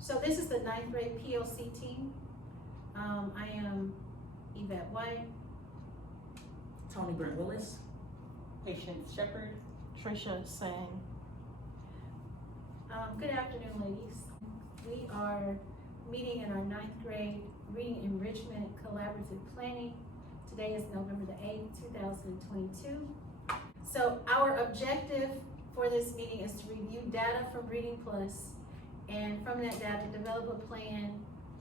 So this is the 9th grade PLC team. I am Yvette White. Tony Brent Willis. Patience Shepherd. Trisha Sang. Good afternoon, ladies. We are meeting in our 9th grade reading enrichment collaborative planning. Today is November the 8th, 2022. So our objective for this meeting is to review data from Reading Plus, and from that data, develop a plan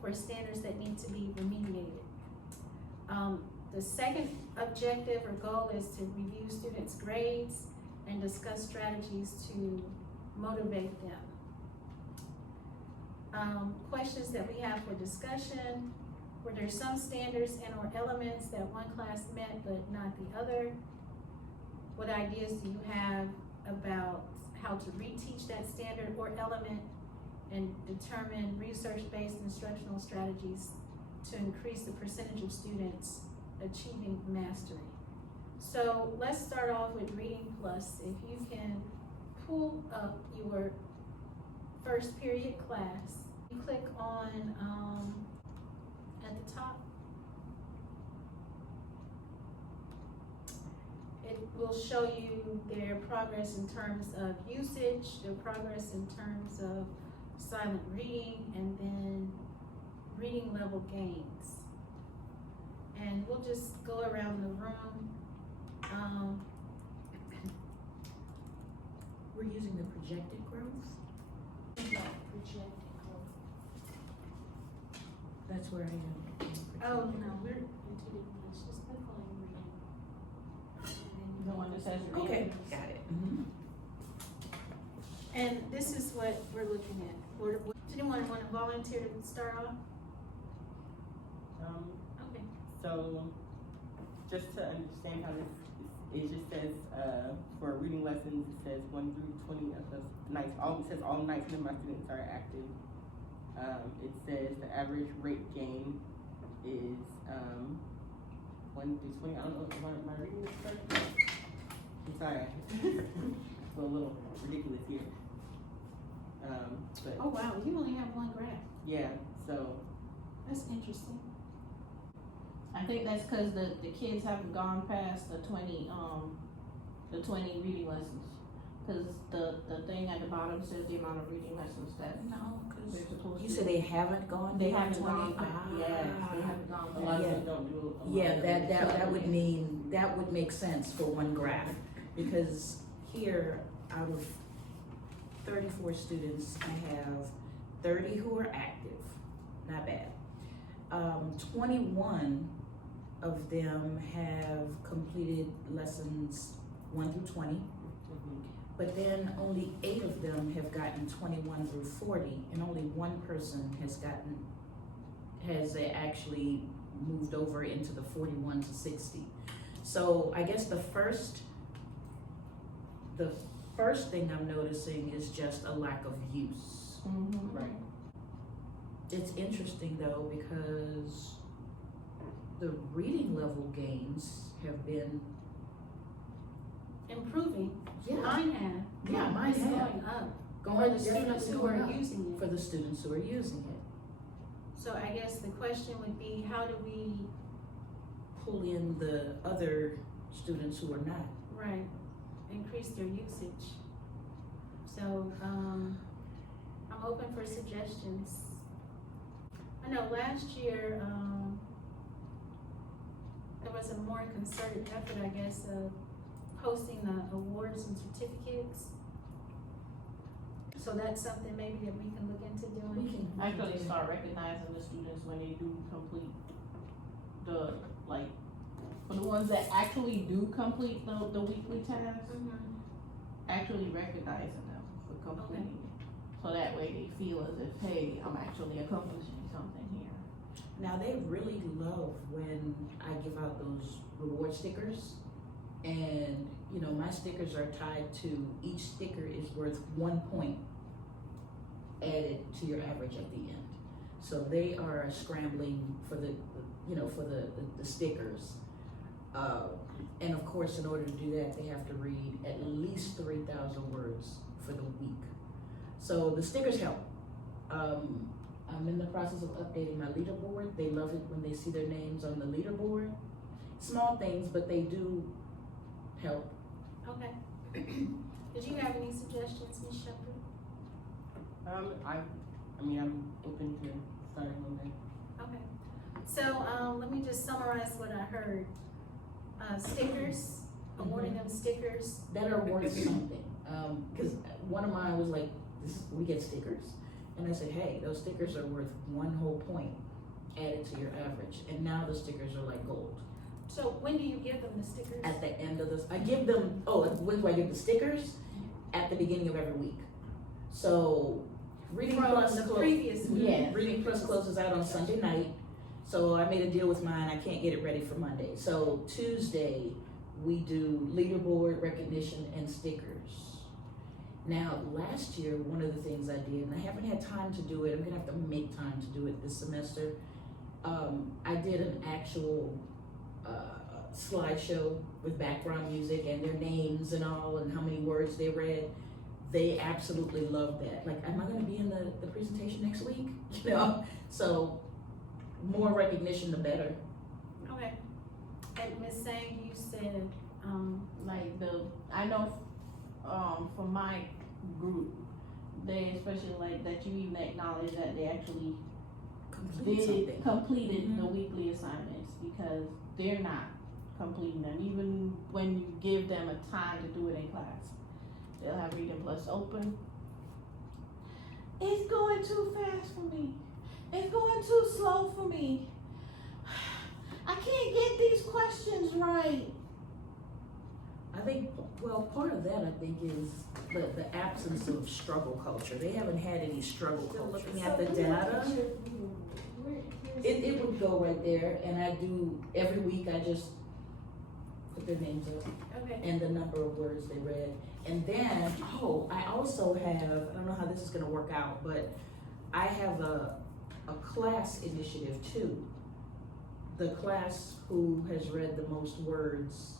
for standards that need to be remediated. The second objective or goal is to review students' grades and discuss strategies to motivate them. Questions that we have for discussion: were there some standards and or elements that one class met but not the other? What ideas do you have about how to reteach that standard or element and determine research-based instructional strategies to increase the percentage of students achieving mastery? So let's start off with Reading Plus. If you can pull up your first period class, you click on at the top. It will show you their progress in terms of usage, their progress in terms of silent reading, and then reading level gains. And we'll just go around the room. We're using the projected growth. Projected growth. That's where I am. Oh, no, we're in two different places. Just click on reading. The one that says reading. Okay, got it. Mm-hmm. And this is what we're looking at. Does anyone want to volunteer to start off? Okay. So just to understand how this it just says for reading lessons, it says 1 through 20 of the nights. It says all 19 of my students are active. It says the average rate gain is 1 through 20. I don't know, am I reading this correctly? I'm sorry. It's a little ridiculous here. But Oh wow, you only have one graph. yeah, so That's interesting. I think that's because the kids haven't gone past the 20 reading lessons. Cause the thing at the bottom says the amount of reading lessons that No, they're because supposed you to. said they haven't gone. They beyond haven't gone 20? past, yeah, they haven't gone a lot past. of them don't do a lot Yeah, of that would mean, that would make sense for one graph, because here, out of 34 students, I have 30 who are active, not bad. 21 of them have completed lessons 1 through 20, but then only 8 of them have gotten 21 through 40, and only one person has actually moved over into the 41 to 60. So I guess the first thing I'm noticing is just a lack of use. Mm-hmm. Right. It's interesting though, because the reading level gains have been, Improving. yeah, Mine have. yeah, mine It's have. going up. Going For the students definitely who are going up using it. for the students who are using it. So I guess the question would be, how do we, Pull in the other students who are not. right, increase their usage? So, I'm open for suggestions. I know last year, there was a more concerted effort, I guess, of posting the awards and certificates. So that's something maybe that we can look into doing. We can Actually start recognizing the students when they do complete the, like, for the ones that actually do complete the weekly tasks, Mhm. actually recognizing them for completing it. So that way they feel as if, hey, I'm actually accomplishing something here. Now, they really love when I give out those reward stickers. And, you know, my stickers are tied to, each sticker is worth 1 point added to your average at the end. So they are scrambling for the stickers. And of course, in order to do that, they have to read at least 3,000 words for the week. So the stickers help. I'm in the process of updating my leaderboard. They love it when they see their names on the leaderboard. Small things, but they do help. Okay. Did you have any suggestions, Ms. Shepherd? I mean, I'm open to starting on that. Okay. So, let me just summarize what I heard. Stickers, awarding them stickers. That are worth something. Cause one of mine was like, we get stickers. And I said, hey, those stickers are worth 1 whole point added to your average. And now the stickers are like gold. So when do you give them the stickers? At the end of this, I give them, when do I give the stickers? At the beginning of every week. So Reading From Plus, the previous week. Yeah. Reading Plus closes out on Sunday night. So I made a deal with mine, I can't get it ready for Monday. So Tuesday, we do leaderboard recognition and stickers. Now, last year, one of the things I did, and I haven't had time to do it, I'm gonna have to make time to do it this semester. I did an actual slideshow with background music and their names and all, and how many words they read. They absolutely loved that. Like, am I gonna be in the presentation next week? You know, so more recognition, the better. Okay. And Ms. Sang, you said, Like I know, for my group, they especially like that you even acknowledge that they actually completed the weekly assignments, because they're not completing them, even when you give them a time to do it in class. They'll have Reading Plus open. It's going too fast for me. It's going too slow for me. I can't get these questions right. I think, well, part of that, I think, is the absence of struggle culture. They haven't had any struggle culture. Looking at the data, it would go right there, and I do, every week, I just put their names up okay. and the number of words they read. And then, I also have, I don't know how this is gonna work out, but I have a class initiative too. The class who has read the most words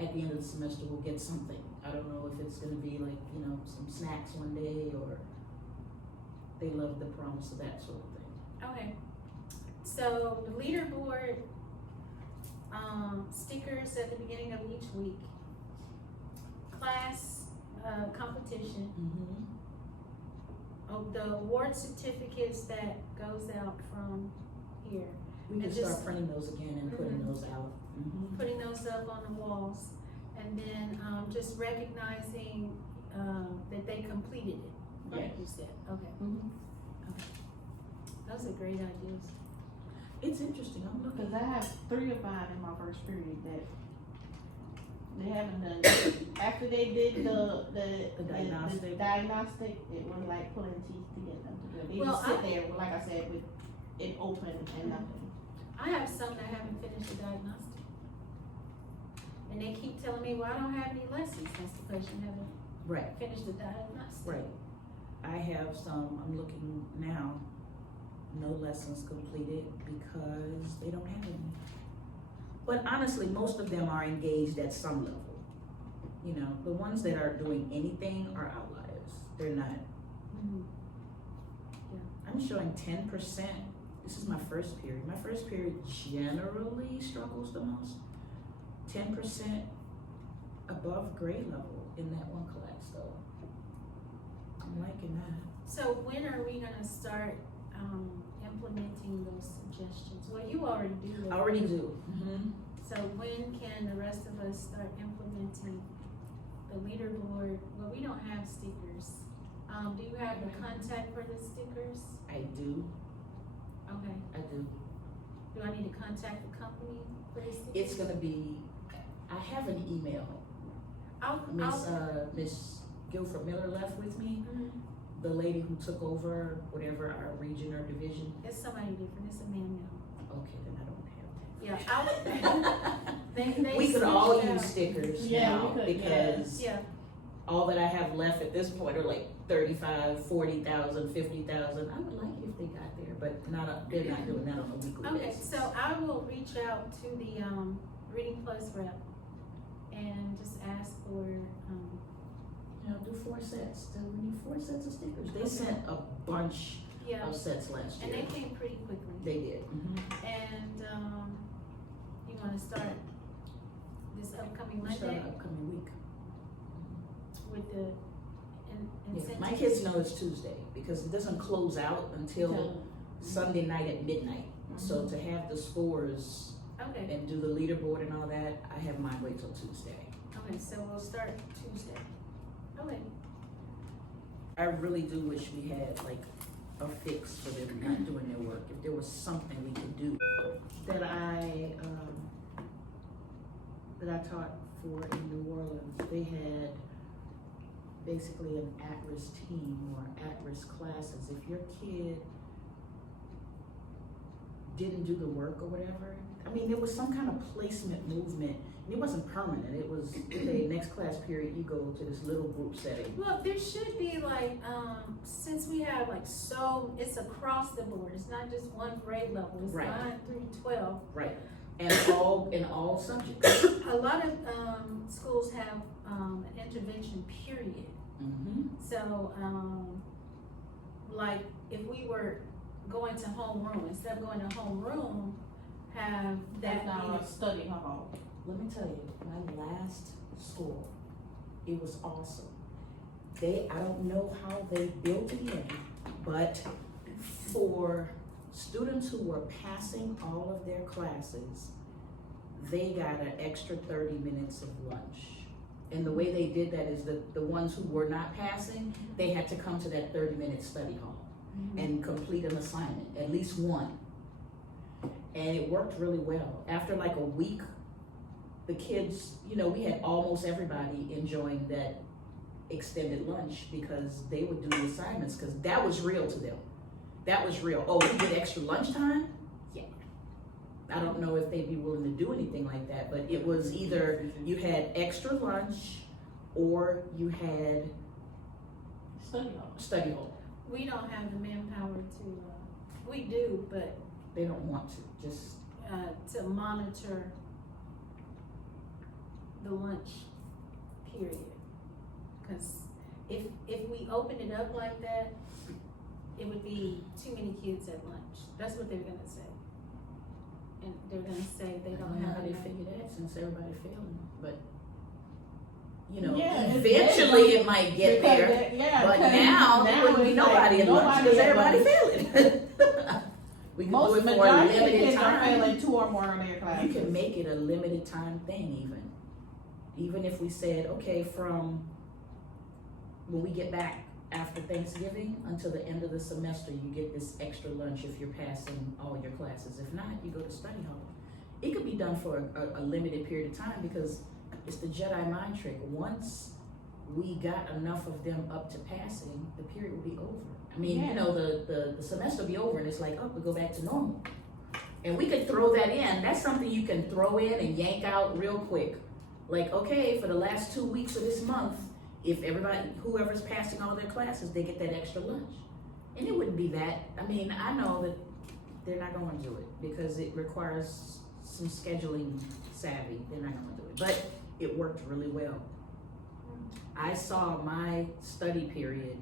at the end of the semester will get something. I don't know if it's gonna be like, some snacks one day, or they love the promise of that sort of thing. Okay. So the leaderboard, stickers at the beginning of each week. Class, competition. Mm-hmm. The award certificates that goes out from here. We can And start just- printing those again and putting Mhm. those out. Mm-hmm. Putting those up on the walls, and then, just recognizing, that they completed it, like you said, okay. Mhm. Okay. Those are great ideas. It's interesting, I'm looking. Because I have 3 of mine in my first period that they haven't done. After they did the diagnostic, it was like pulling teeth to get them to do it. They Well, just sit there, like I said, with it open and nothing. I have some that haven't finished the diagnostic. And they keep telling me, well, I don't have any lessons, that's because you haven't Right, finished the diagnostic. right. I have some, I'm looking now, no lessons completed because they don't have any. But honestly, most of them are engaged at some level. The ones that are doing anything are outliers. They're not. Mhm. I'm showing 10%. This is my first period. My first period generally struggles the most. 10% above grade level in that one class, though. I'm liking that. So when are we gonna start, implementing those suggestions? Well, you already do that. I already do. Mm-hmm. So when can the rest of us start implementing the leaderboard? Well, we don't have stickers. Do you have the contact for the stickers? I do. Okay. I do. Do I need to contact the company for the stickers? It's gonna be. I have an email. Miss Guilford Miller left with me. Mhm. The lady who took over whatever our region or division. It's somebody different, it's a man now. Okay, then I don't have that. Yeah, they We could all switched use out. stickers Yeah, now we could, because Yeah, all that I have left at this point are like 35, 40,000, 50,000. I would like it if they got there, but they're not doing that on a weekly okay, basis. so I will reach out to the, Reading Plus rep and just ask for, Do 4 sets. We need 4 sets of stickers. They Okay. sent a bunch Yeah, of sets last and year. they came pretty quickly. They did. And, you wanna start this upcoming We start Monday upcoming week. with the Yeah, incentives? my kids know it's Tuesday because it doesn't close out until Sunday night at midnight. So to have the scores Okay, and do the leaderboard and all that, I have mine wait till Tuesday. okay, so we'll start Tuesday. Okay, I really do wish we had like a fix for them not doing their work. If there was something we could do that I taught for in New Orleans, they had basically an at-risk team or at-risk classes. If your kid didn't do the work or whatever, I mean, there was some kind of placement movement. And it wasn't permanent. It was, okay, next class period, you go to this little group setting. well, there should be like, since we have like it's across the board, it's not just one grade level, it's Right. 9 through 12. Right. And in all subjects. A lot of, schools have, an intervention period. Mm-hmm. So, like, if we were going to homeroom, instead of going to homeroom, have that That's now be, a study hall. Let me tell you, my last school, it was awesome. I don't know how they built it in, but for students who were passing all of their classes, they got an extra 30 minutes of lunch. And the way they did that is the ones who were not passing, they had to come to that 30-minute study hall and complete an assignment, at least one. And it worked really well. After like a week, the kids, we had almost everybody enjoying that extended lunch because they would do the assignments because that was real to them. That was real. Oh, we get extra lunchtime? Yeah. I don't know if they'd be willing to do anything like that, but it was either you had extra lunch or you had study hall. we don't have the manpower to, we do, but, They don't want to, just, to monitor the lunch period. Cause if we open it up like that, it would be too many kids at lunch. That's what they're gonna say. And they're gonna say they I don't don't know have how they enough. figure that since everybody failing, but Yeah, it's eventually it might get Because there. that- yeah, But because now there wouldn't be it's nobody like in lunch because at everybody lunch. failing. We can do Most it for a majority of the limited kids are time. failing 2 or more in their classes. You can make it a limited time thing even if we said, okay, from when we get back after Thanksgiving until the end of the semester, you get this extra lunch if you're passing all your classes. If not, you go to study hall. It could be done for a limited period of time because it's the Jedi mind trick. Once we got enough of them up to passing, the period will be over. I mean, Yeah. the semester will be over and it's like, oh, we go back to normal. And we could throw that in. That's something you can throw in and yank out real quick. Like, okay, for the last 2 weeks of this month, if whoever's passing all their classes, they get that extra lunch. And it wouldn't be that. I mean, I know that they're not going to do it because it requires some scheduling savvy. They're not going to do it. But it worked really well. I saw my study period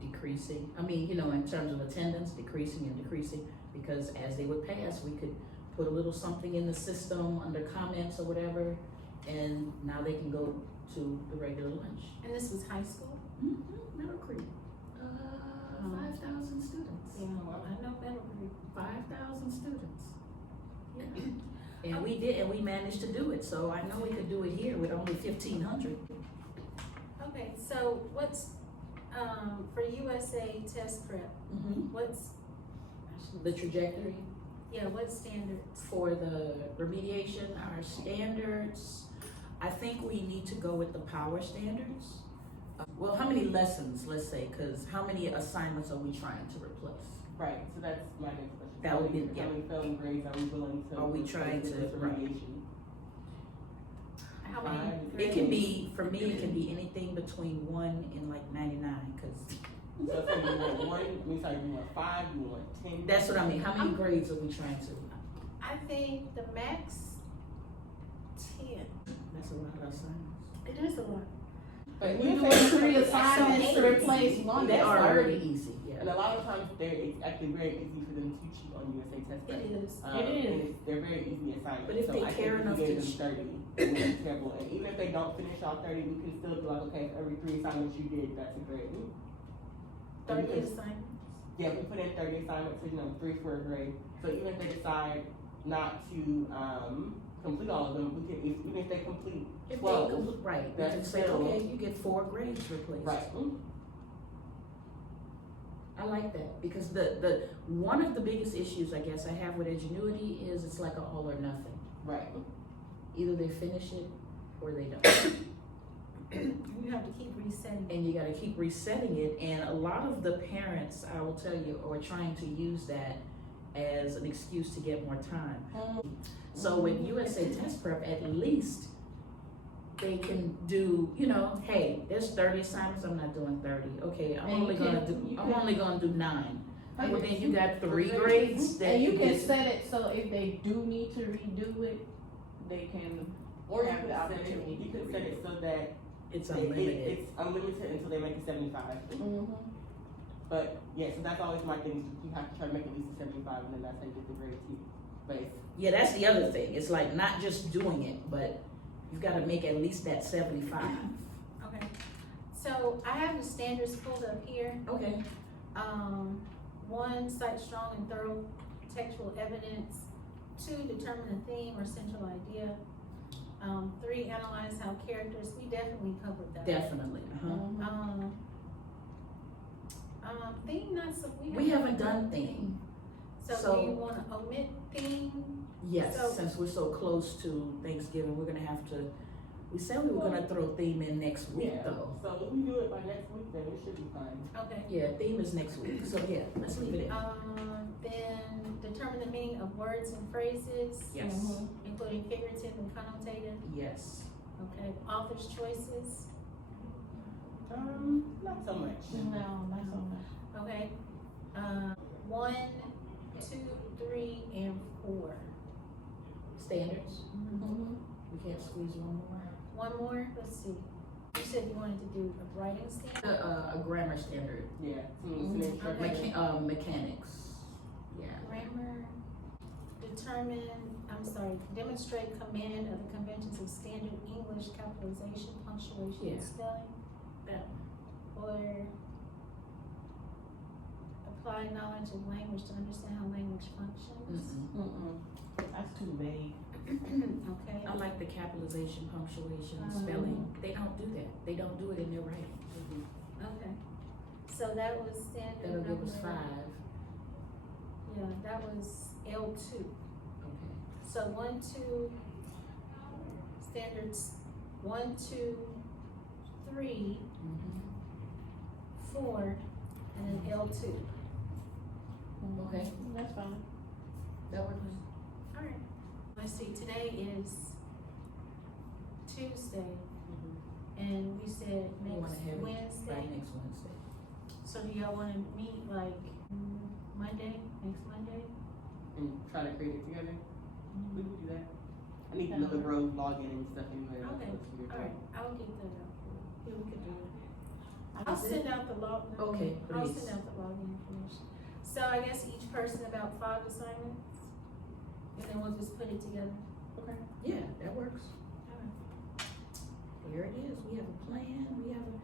decreasing. I mean, in terms of attendance, decreasing and decreasing because as they would pass, we could put a little something in the system under comments or whatever, and now they can go to the regular lunch. And this was high school? Middle Creek. 5,000 students. Yeah, well, I know Middle Creek. 5,000 students. Yeah. And we managed to do it, so I know we could do it here with only 1,500. Okay, so what's, for USA test prep, what's, The trajectory what standards? for the remediation, our standards, I think we need to go with the power standards. Well, how many lessons, let's say, because how many assignments are we trying to replace? Right, so that's my next question. That would be- How many failing grades are we willing to? Are we trying to- replace with right. remediation? How many? Five. It can be, for me, it can be anything between 1 and like 99, because So it's like you want 1, you want 5, you want 10? that's what I mean. How many grades are we trying to? I think the max 10. That's a lot of assignments. It is a lot. But We you doing say 3 assignments to replace one. They That's are already already easy, yeah. And a lot of times it's actually very easy for them to cheat on USA test prep. It is. It is. And they're very easy assignments. But if so they I care think enough if we to gave them 30, it would be terrible. And even if they don't finish all 30, we can still be like, okay, for every 3 assignments you did, that's a grade. 30 Because- assignments. Yeah, we put in 30 assignments, so 3 for a grade. So even if they decide not to complete all of them, we can, even if they complete If 12, they, right, we that's can say, still- okay, you get 4 grades replaced. right. I like that, because the one of the biggest issues I guess I have with Ingenuity is it's like a all or nothing. Right. Either they finish it or they don't. You have to keep resetting. And you gotta keep resetting it, and a lot of the parents, I will tell you, are trying to use that as an excuse to get more time. So with USA Test Prep, at least they can do, you know, hey, there's 30 assignments, I'm not doing 30. Okay, I'm And only you gonna can- do, you I'm can- only gonna do 9. Okay. Well, then you got 3 grades that And you can get- set it so if they do need to redo it, they can Or you have the can set opportunity. it, you can set it so that it's it- unlimited. it's unlimited until they make a 75. But yeah, so that's always my thing. You have to try to make at least a 75, and then that's how you get the grade too. But Yeah, that's the other thing. It's like not just doing it, but you've gotta make at least that 75. Okay. So I have the standards pulled up here. Okay. 1, cite strong and thorough textual evidence. 2, determine a theme or central idea. 3, analyze how characters, we definitely covered that. Definitely. Uh-huh. Theme, not so, We haven't done theme. So so- do you wanna omit theme? Yes, So- since we're so close to Thanksgiving, we're gonna have to, we said we were gonna throw theme in next week yeah, though. so if we do it by next week, then we should be fine. Okay. Yeah, theme is next week, so yeah, let's leave it in. Then determine the meaning of words and phrases. Yes, Including figurative and connotative. yes. Okay. Author's choices. Not so much. No, not so much. Okay. 1, 2, 3, and 4. Standards, we can't squeeze one more. One more. Let's see. You said you wanted to do a writing standard. A grammar standard, Yeah. Okay. mechanics, yeah. Grammar. Demonstrate command of the conventions of standard English capitalization, punctuation, and Yeah. spelling. That Or apply knowledge of language to understand how language functions. That's too vague. Okay. I like the capitalization, punctuation, Um, spelling. They don't do that. They don't do it in their writing. Okay. So that was standard That'll give us number- 5. Yeah, that was L2. Okay. So 1, 2, standards, 1, 2, 3, 4, and then L2. Okay, That's fine. that works. Alright. Let's see, today is Tuesday, and we said We wanna next have it Wednesday. Right, next Wednesday. So do y'all wanna meet like Monday, next Monday? And try to create it together. We can do that. I need to know the road login and stuff anyway. Okay. That's weird. Alright, I'll get that out for you. Yeah, we could do it. I'll That's it. send out the log. Okay, I'll please. send out the login information. So I guess each person about 5 assignments, and then we'll just put it together. Yeah, that works. Alright. There it is. We have a plan. We have a